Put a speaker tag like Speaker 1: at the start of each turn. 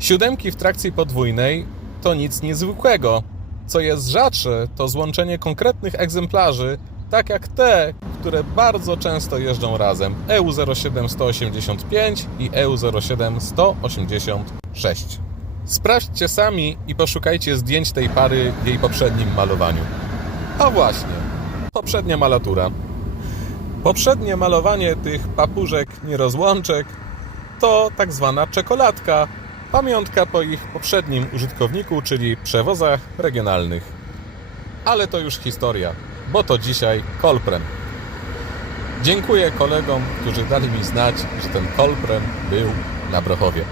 Speaker 1: Siódemki w trakcji podwójnej to nic niezwykłego. Co jest rzadsze, to złączenie konkretnych egzemplarzy, tak jak te, które bardzo często jeżdżą razem E EU07 185 i E EU07 186. Sprawdźcie sami i poszukajcie zdjęć tej pary w jej poprzednim malowaniu. A właśnie, poprzednia malatura. Poprzednie malowanie tych papużek nierozłączek to tak zwana czekoladka, pamiątka po ich poprzednim użytkowniku, czyli przewozach regionalnych. Ale to już historia, bo to dzisiaj kolprem. Dziękuję kolegom, którzy dali mi znać, że ten kolprem był na Brochowie.